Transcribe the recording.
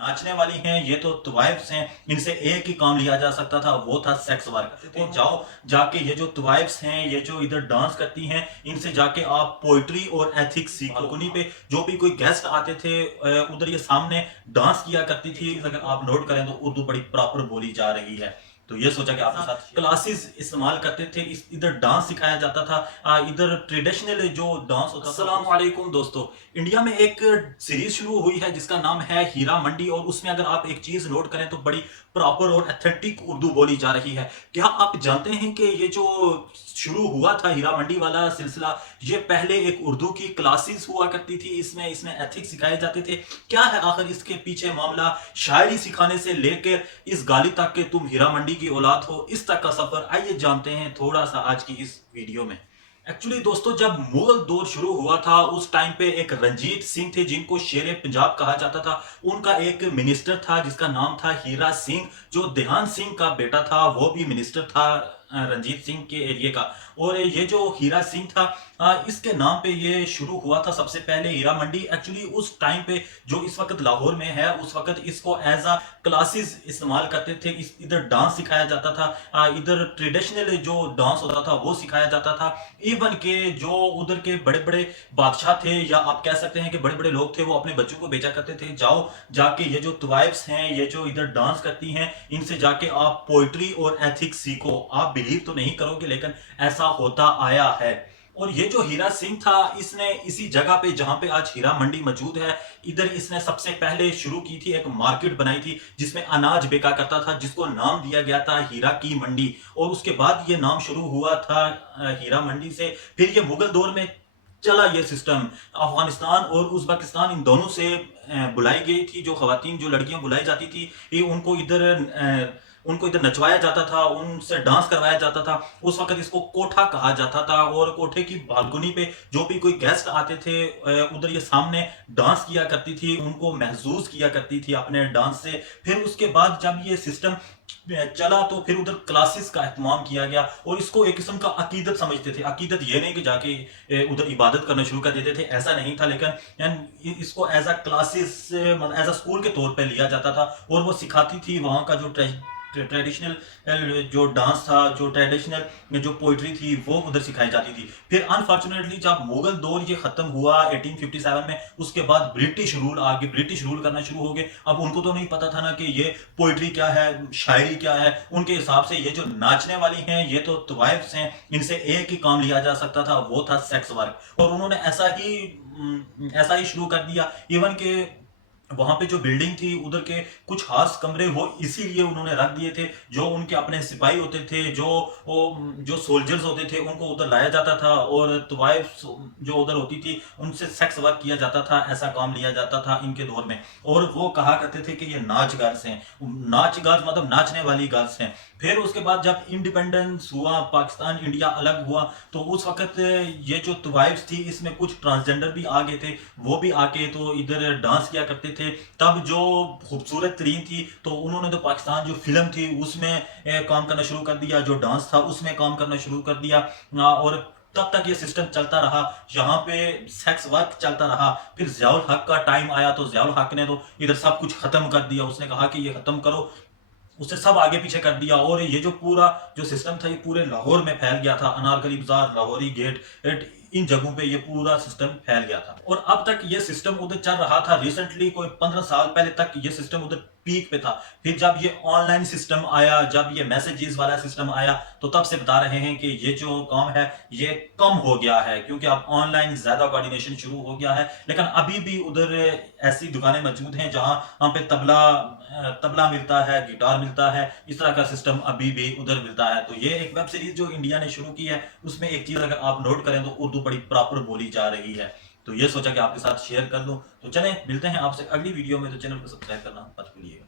नाचने वाली हैं, ये तो तवाइफ्स हैं, इनसे एक ही काम लिया जा सकता था, वो था सेक्स वर्क। तो जाओ जाके ये जो तवाइफ्स हैं, ये जो इधर डांस करती हैं, इनसे जाके आप पोइट्री और एथिक्स सीखो। बालकनी पे जो भी कोई गेस्ट आते थे उधर ये सामने डांस किया करती थी। अगर आप नोट करें तो उर्दू बड़ी प्रॉपर बोली जा रही है। तो ये सोचा कि आपके साथ क्लासेस इस्तेमाल करते थे, इधर डांस सिखाया जाता था, इधर ट्रेडिशनल जो डांस होता था। अस्सलाम वालेकुम दोस्तों, इंडिया में एक सीरीज शुरू हुई है जिसका नाम है हीरा मंडी, और उसमें अगर आप एक चीज नोट करें तो बड़ी प्रॉपर और एथेंटिक उर्दू बोली जा रही है। क्या आप जानते हैं कि ये जो शुरू हुआ था हीरा मंडी वाला सिलसिला, ये पहले एक उर्दू की क्लासेस हुआ करती थी, इसमें इसमें एथिक्स सिखाए जाते थे। क्या है आखिर इसके पीछे मामला? शायरी सिखाने से लेकर इस गाली तक के तुम हीरा मंडी की औलाद हो, इस तक का सफर आइए जानते हैं थोड़ा सा आज की इस वीडियो में। एक्चुअली दोस्तों, जब मुगल दौर शुरू हुआ था उस टाइम पे एक रंजीत सिंह थे जिनको शेरे पंजाब कहा जाता था। उनका एक मिनिस्टर था जिसका नाम था हीरा सिंह, जो देहान सिंह का बेटा था, वो भी मिनिस्टर था रंजीत सिंह के एरिया का। और ये जो हीरा सिंह था, इसके नाम पे ये शुरू हुआ था सबसे पहले हीरा मंडी। एक्चुअली उस टाइम पे जो इस वक्त लाहौर में है, उस वक्त इसको एज अ क्लासेस इस्तेमाल करते थे। इधर डांस सिखाया जाता था, इधर ट्रेडिशनल जो डांस होता था वो सिखाया जाता था। इवन के जो उधर के बड़े बड़े बादशाह थे, या आप कह सकते हैं कि बड़े बड़े लोग थे, वो अपने बच्चों को भेजा करते थे, जाओ जाके ये जो तवाइफ्स हैं, ये जो इधर डांस करती हैं, इनसे जाके आप पोइट्री और एथिक्स सीखो। आप बिलीव तो नहीं करोगे लेकिन ऐसा होता आया है। और ये जो हीरा सिंह था, इसने इसी जगह पे जहां पे आज हीरा मंडी मौजूद है, इधर इसने सबसे पहले शुरू की थी, एक मार्केट बनाई थी जिसमें अनाज बेचा करता था, जिसको नाम दिया गया था हीरा की मंडी। और उसके बाद ये नाम शुरू हुआ था हीरा मंडी से। फिर ये मुगल दौर में चला ये सिस्टम। अफगानिस्तान और उज्बेकिस्तान इन दोनों से बुलाई गई थी जो खवातीन, जो लड़कियां बुलाई जाती थी, ये उनको इधर नचवाया जाता था, उनसे डांस करवाया जाता था। उस वक्त इसको कोठा कहा जाता था, और कोठे की बालकनी पे जो भी कोई गेस्ट आते थे उधर ये सामने डांस किया करती थी, उनको महसूस किया करती थी अपने डांस से। फिर उसके बाद जब ये सिस्टम चला तो फिर उधर क्लासेस का एहतमाम किया गया, और इसको एक किस्म का अकीदत समझते थे। अकीदत ये नहीं कि जाके उधर इबादत करना शुरू कर देते थे, ऐसा नहीं था, लेकिन इसको as a classes, as a school के तौर पे लिया जाता था। और वो सिखाती थी वहाँ का जो ट्रेडिशनल जो डांस था, जो ट्रेडिशनल जो पोइट्री थी, वो उधर सिखाई जाती थी। फिर अनफॉर्चुनेटली जब मुगल दौर ये खत्म हुआ 1857 में, उसके बाद ब्रिटिश रूल आ गए, ब्रिटिश रूल करना शुरू हो गए। अब उनको तो नहीं पता था ना कि ये पोइट्री क्या है, शायरी क्या है। उनके हिसाब से ये जो नाचने वाली हैं, ये तो तवाइफ्स हैं, इनसे एक ही काम लिया जा सकता था, वो था सेक्स वर्क। और उन्होंने ऐसा ही शुरू कर दिया। इवन के वहां पे जो बिल्डिंग थी, उधर के कुछ खास कमरे वो इसीलिए उन्होंने रख दिए थे, जो उनके अपने सिपाही होते थे, जो सोल्जर्स होते थे, उनको उधर लाया जाता था, और वाइफ जो उधर होती थी उनसे सेक्स वर्क किया जाता था, ऐसा काम लिया जाता था इनके दौर में। और वो कहा करते थे कि ये नाच गर्ल्स हैं। नाच गर्ल्स मतलब नाचने वाली गर्ल्स हैं। फिर उसके बाद जब इंडिपेंडेंस हुआ, पाकिस्तान इंडिया अलग हुआ, तो उस वक्त ये जो तवाइफ्स थी, इसमें कुछ ट्रांसजेंडर भी आ गए थे। वो भी आके तो इधर डांस किया करते थे। तब जो खूबसूरत तरीन थी, तो उन्होंने तो पाकिस्तान जो फिल्म थी उसमें काम करना शुरू कर दिया, जो डांस था उसमें काम करना शुरू कर दिया। और तब तक ये सिस्टम चलता रहा, यहाँ पे सेक्स वर्क चलता रहा। फिर ज़ियाउल हक का टाइम आया, तो ज़ियाउल हक ने तो इधर सब कुछ खत्म कर दिया। उसने कहा कि ये खत्म करो, उससे सब आगे पीछे कर दिया। और ये जो पूरा जो सिस्टम था, ये पूरे लाहौर में फैल गया था। अनारकली बाजार, लाहौरी गेट, इन जगहों पे ये पूरा सिस्टम फैल गया था। और अब तक ये सिस्टम उधर चल रहा था। रिसेंटली कोई 15 साल पहले तक ये सिस्टम उधर पीक पे था। फिर जब ये ऑनलाइन सिस्टम आया, जब ये मैसेजेस वाला सिस्टम आया, तो तब से बता रहे हैं कि ये जो काम है ये कम हो गया है, क्योंकि अब ऑनलाइन ज्यादा कोऑर्डिनेशन शुरू हो गया है। लेकिन अभी भी उधर ऐसी दुकानें मौजूद हैं जहां वहां पे तबला मिलता है, गिटार मिलता है। इस तरह का सिस्टम अभी भी उधर मिलता है। तो ये एक वेब सीरीज जो इंडिया ने शुरू की है, उसमें एक चीज अगर आप नोट करें तो उर्दू बड़ी प्रॉपर बोली जा रही है। तो ये सोचा कि आपके साथ शेयर कर दूं। तो चलें, मिलते हैं आपसे अगली वीडियो में। तो चैनल को सब्सक्राइब करना मत भूलिएगा।